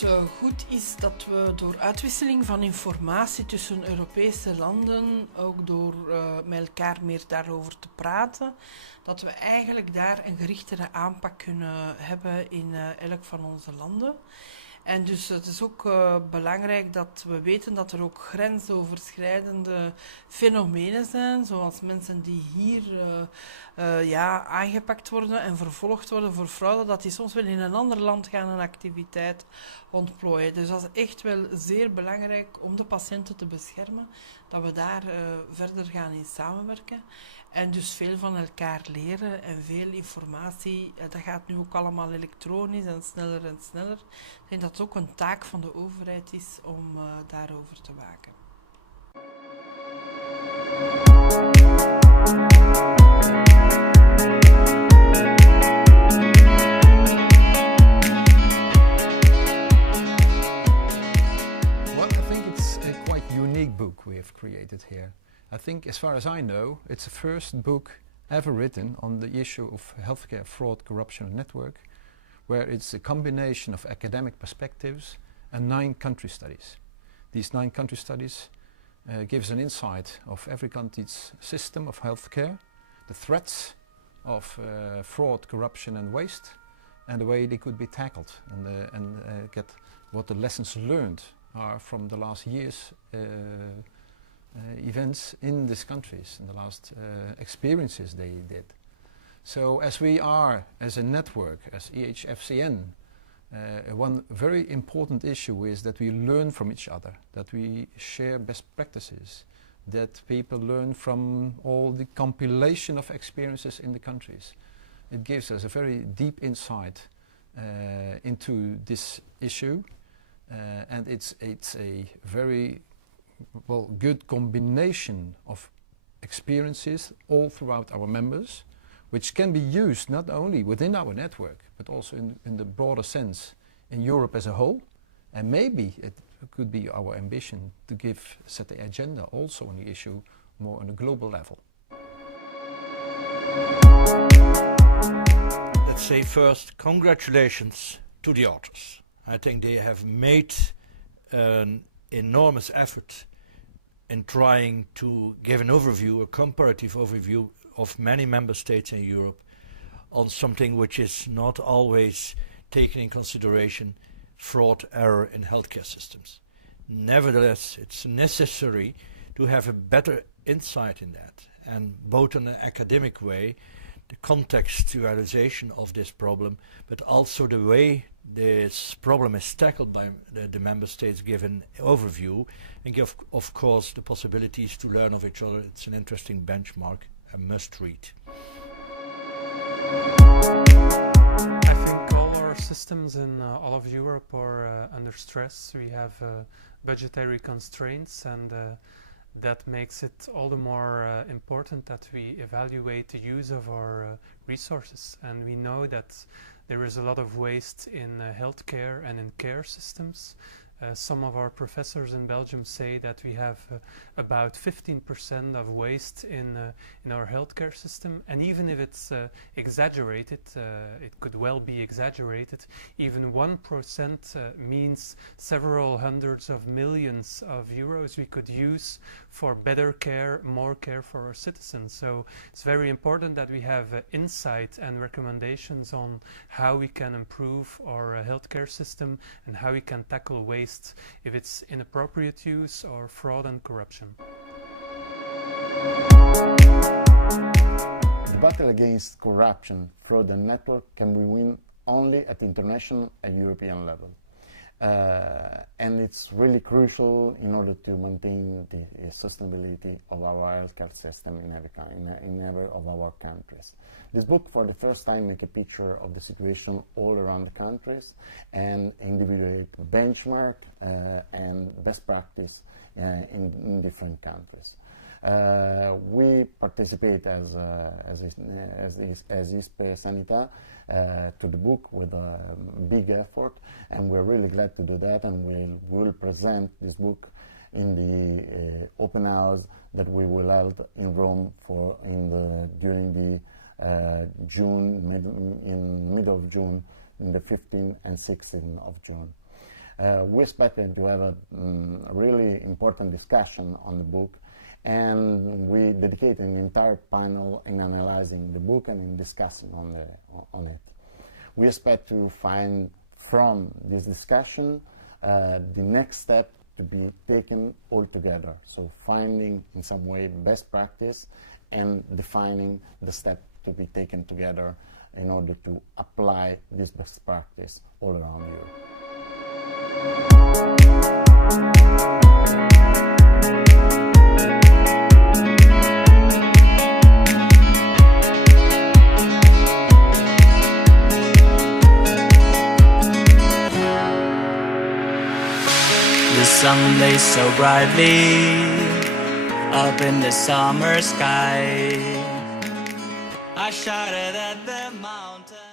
het goed is dat we door uitwisseling van informatie tussen Europese landen, ook door met elkaar meer daarover te praten, dat we eigenlijk daar een gerichtere aanpak kunnen hebben in elk van onze landen. En dus het is ook belangrijk dat we weten dat er ook grensoverschrijdende fenomenen zijn, zoals mensen die hier aangepakt worden en vervolgd worden voor fraude, dat die soms wel in een ander land gaan een activiteit ontplooien. Dus dat is echt wel zeer belangrijk om de patiënten te beschermen, dat we daar verder gaan in samenwerken. En dus veel van elkaar leren en veel informatie, dat gaat nu ook allemaal elektronisch en sneller en sneller. Ik denk dat het ook een taak van de overheid is om daarover te waken. Well, I think it's a quite unique book we have created here. I think, as far as I know, it's the first book ever written on the issue of healthcare fraud, corruption and network, where it's a combination of academic perspectives and 9 country studies. These 9 country studies gives an insight of every country's system of healthcare, the threats of fraud, corruption and waste, and the way they could be tackled, and get what the lessons learned are from the last years' events in these countries, and the last experiences they did. So as we are, as a network, as EHFCN, one very important issue is that we learn from each other, that we share best practices, that people learn from all the compilation of experiences in the countries. It gives us a very deep insight into this issue, and it's a very good combination of experiences all throughout our members, which can be used not only within our network, but also in the broader sense in Europe as a whole. And maybe it could be our ambition to set the agenda also on the issue more on a global level. Let's say first, congratulations to the authors. I think they have made an enormous effort in trying to give an overview, a comparative overview of many member states in Europe on something which is not always taken in consideration, fraud, error in healthcare systems. Nevertheless, it's necessary to have a better insight in that, and both in an academic way, the contextualization of this problem, but also the way this problem is tackled by the member states, give an overview and give, of course, the possibilities to learn of each other. It's an interesting benchmark, a must read. I think all our systems in all of Europe are under stress. We have budgetary constraints, and that makes it all the more important that we evaluate the use of our resources. And we know that there is a lot of waste in healthcare and in care systems. Some of our professors in Belgium say that we have about 15% of waste in our healthcare system, and even if it's exaggerated, it could well be exaggerated, even 1% means several hundreds of millions of euros we could use for better care, more care for our citizens. So it's very important that we have insight and recommendations on how we can improve our healthcare system and how we can tackle waste if it's inappropriate use or fraud and corruption. The battle against corruption, fraud and network can be won only at international and European level. And it's really crucial in order to maintain the sustainability of our healthcare system in every of our countries. This book, for the first time, makes a picture of the situation all around the countries and individuate benchmark and best practice in different countries. We participate as ISPE Sanità to the book with a big effort, and we're really glad to do that, and we'll present this book in the open house that we will hold in Rome during the middle of June, in the 15th and 16th of June. We expected to have a really important discussion on the book, and we dedicated an entire panel in analyzing the book and in discussing on it. We expect to find from this discussion the next step to be taken all together. So finding in some way best practice and defining the step to be taken together in order to apply this best practice all around Europe. The sun blazed so brightly up in the summer sky. I shouted at the mountain.